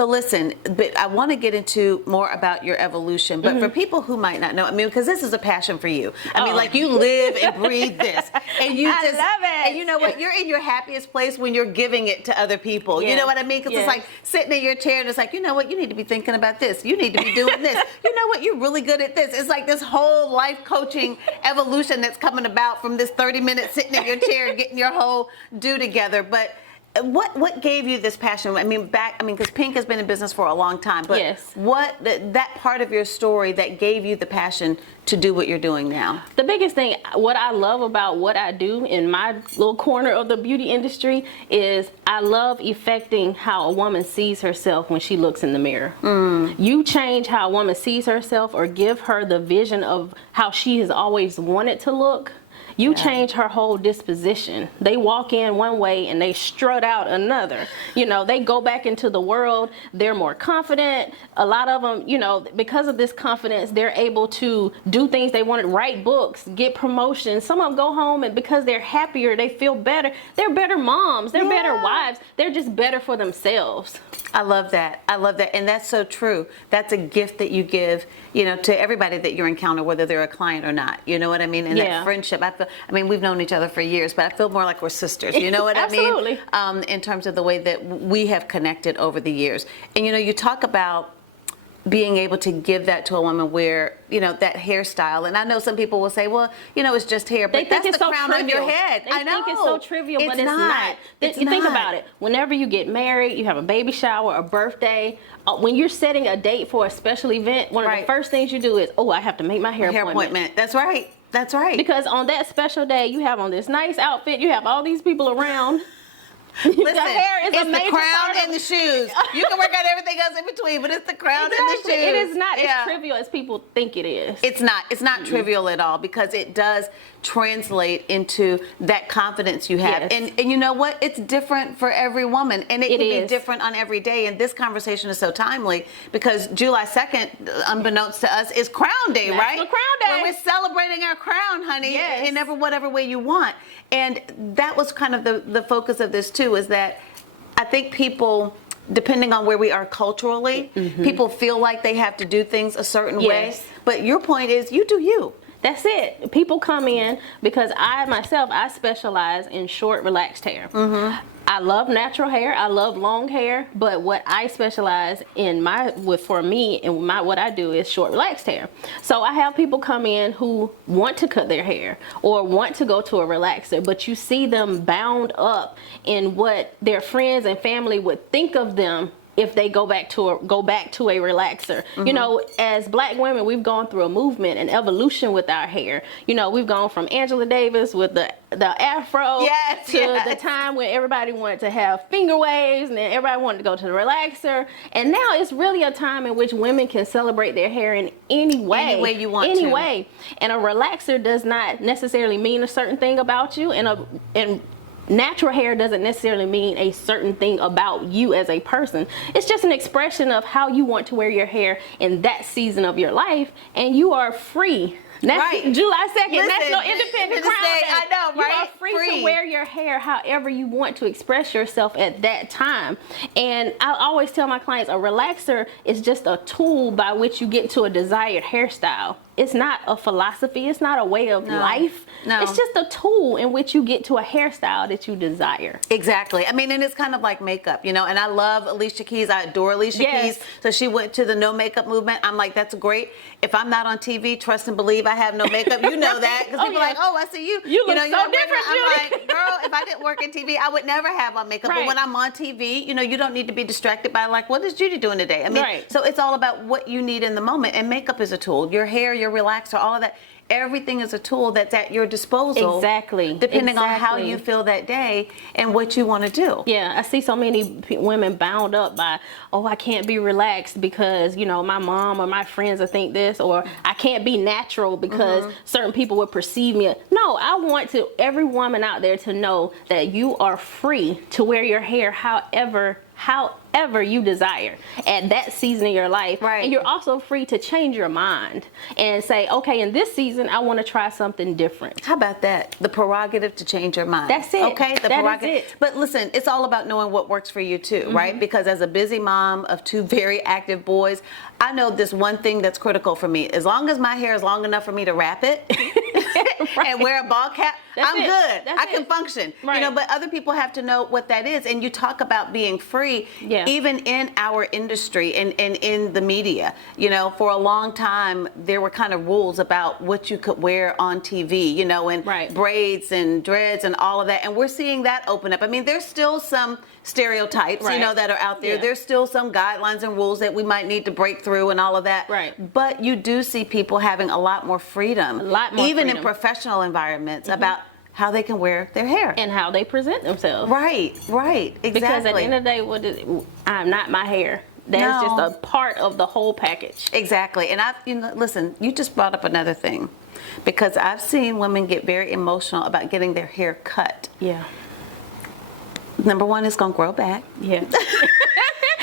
So listen, but I want to get into more about your evolution, but for people who might not know, I mean, because this is a passion for you. I mean, like you live and breathe this, and you I love it. And you know what? You're in your happiest place when you're giving it to other people. You know what I mean? Because it's like sitting in your chair and it's like, you know what? You need to be thinking about this. You need to be doing this. You know what? You're really good at this. It's like this whole life coaching evolution that's coming about from this 30 minutes sitting in your chair and getting your whole do together. But what gave you this passion? I mean, because Pink has been in business for a long time, but what that part of your story that gave you the passion to do what you're doing now? The biggest thing, what I love about what I do in my little corner of the beauty industry is I love affecting how a woman sees herself when she looks in the mirror. You change how a woman sees herself or give her the vision of how she has always wanted to look. You change her whole disposition. They walk in one way and they strut out another. You know, they go back into the world. They're more confident. A lot of them, you know, because of this confidence, they're able to do things they wanted, write books, get promotions. Some of them go home and because they're happier, they feel better. They're better moms. They're better wives. They're just better for themselves. I love that. I love that. And that's so true. That's a gift that you give, you know, to everybody that you encounter, whether they're a client or not. You know what I mean? And that friendship, I mean, we've known each other for years, but I feel more like we're sisters. You know what I mean? In terms of the way that we have connected over the years. And, you know, you talk about being able to give that to a woman where, you know, that hairstyle. And I know some people will say, well, you know, it's just hair, but that's the crown on your head. I know. They think it's so trivial, but it's not. You think about it. Whenever you get married, you have a baby shower, a birthday, when you're setting a date for a special event, one of the first things you do is, oh, I have to make my hair appointment. That's right. That's right. Because on that special day, you have on this nice outfit, you have all these people around. Listen, the hair is it's a major the crown part and the shoes. You can work out everything else in between, but it's the crown and the shoes. It is not as trivial as people think it is. It's not. It's not trivial at all because it does translate into that confidence you have. And you know what? It's different for every woman, and it can be different on every day. And this conversation is so timely because July 2nd, unbeknownst to us, is Crown Day, right? National Crown Day. When we're celebrating our crown, honey, in whatever way you want. And that was kind of the focus of this too, is that I think people, depending on where we are culturally, people feel like they have to do things a certain way. But your point is, you do you. That's it. People come in because I specialize in short, relaxed hair. I love natural hair. I love long hair, but what I specialize in for me and what I do is short, relaxed hair. So I have people come in who want to cut their hair or want to go to a relaxer, but you see them bound up in what their friends and family would think of them if they go back to a relaxer. You know, as Black women, we've gone through a movement and evolution with our hair. You know, we've gone from Angela Davis with the afro to the time when everybody wanted to have finger waves and then everybody wanted to go to the relaxer. And now it's really a time in which women can celebrate their hair in any way. Any way you want to. Any way. And a relaxer does not necessarily mean a certain thing about you, and natural hair doesn't necessarily mean a certain thing about you as a person. It's just an expression of how you want to wear your hair in that season of your life, and you are free. July 2nd, National Independent Crown Day. I know, right? You are free to wear your hair however you want to express yourself at that time. And I always tell my clients, a relaxer is just a tool by which you get to a desired hairstyle. It's not a philosophy. It's not a way of life. No. It's just a tool in which you get to a hairstyle that you desire. Exactly. I mean, and it's kind of like makeup, you know, and I love Alicia Keys. I adore Alicia Keys. So she went to the no makeup movement. I'm like, that's great. If I'm not on TV, trust and believe I have no makeup. You know that. Because people are like, oh, I see you. You look know, so different, I'm like, girl, if I didn't work in TV, I would never have on makeup. But when I'm on TV, you know, you don't need to be distracted by like, what is Judy doing today? I mean, so it's all about what you need in the moment. And makeup is a tool. Your hair, your relaxer, all of that. Everything is a tool that's at your disposal. Exactly. Depending on how you feel that day and what you want to do. Yeah, I see so many women bound up by, oh, I can't be relaxed because, you know, my mom or my friends will think this, or I can't be natural because certain people would perceive me. No, I want every woman out there to know that you are free to wear your hair however however you desire at that season of your life. Right. And you're also free to change your mind and say, okay, in this season, I want to try something different. How about that? The prerogative to change your mind. That's it. Okay, the That prerogative. is it. But listen, it's all about knowing what works for you too, right? Because as a busy mom of 2 very active boys, I know this one thing that's critical for me. As long as my hair is long enough for me to wrap it and wear a ball cap, I'm good. I can function. Right. You know, but other people have to know what that is. And you talk about being free, even in our industry and in the media. You know, for a long time, there were kind of rules about what you could wear on TV, you know, and braids and dreads and all of that. And we're seeing that open up. I mean, there's still some stereotypes, you know, that are out there. There's still some guidelines and rules that we might need to break through and all of that. Right. But you do see people having a lot more freedom, even in professional environments, about how they can wear their hair and how they present themselves. Right, exactly. Because at the end of the day, I'm not my hair. That's just a part of the whole package. Exactly. And listen, you just brought up another thing, because I've seen women get very emotional about getting their hair cut. Yeah. Number one, it's gonna grow back. Yeah.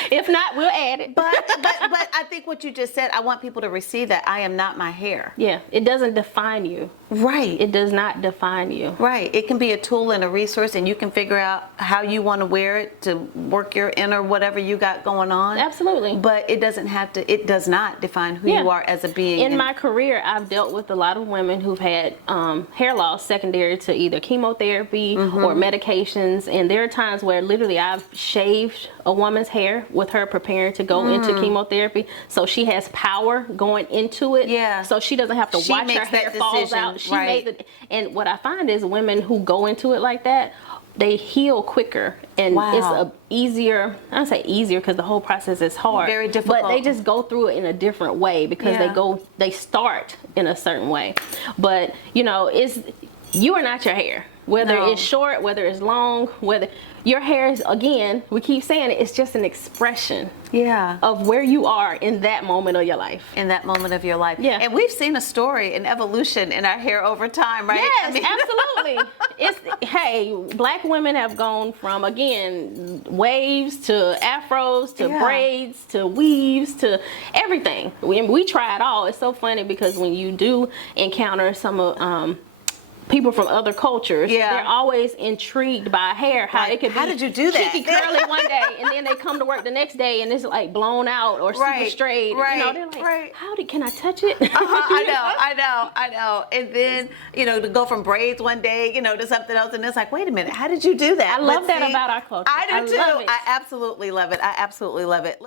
If not, we'll add it. But I think what you just said, I want people to receive that I am not my hair. Yeah, it doesn't define you. Right. It does not define you. Right. It can be a tool and a resource, and you can figure out how you want to wear it to work your inner whatever you got going on. Absolutely. But it doesn't have to. It does not define who you are as a being. In my career, I've dealt with a lot of women who've had hair loss secondary to either chemotherapy or medications, and there are times where literally I've shaved a woman's hair with her preparing to go into chemotherapy, so she has power going into it. Yeah. So she doesn't have to watch her hair falls out. She made and what I find is women who go into it like that, they heal quicker, and it's a easier. I don't say easier because the whole process is hard. Very difficult. But they just go through it in a different way because they start in a certain way. But you know, you are not your hair. Whether it's short, whether it's long, whether your hair is, again, we keep saying it, it's just an expression of where you are in that moment of your life. In that moment of your life. Yeah. And we've seen a story, an evolution in our hair over time, right? Yes, absolutely. Hey, black women have gone from, again, waves to afros to braids to weaves to everything. We try it all. It's so funny because when you do encounter some of people from other cultures, they're always intrigued by hair. How it could be. How did you do that? Cheeky curly one day, and then they come to work the next day, and it's like blown out or super straight. Right. You know, they're like, can I touch it? I know. And then, you know, to go from braids one day, you know, to something else, and it's like, wait a minute, how did you do that? I love that about our culture. I do too. Love it. I absolutely love it.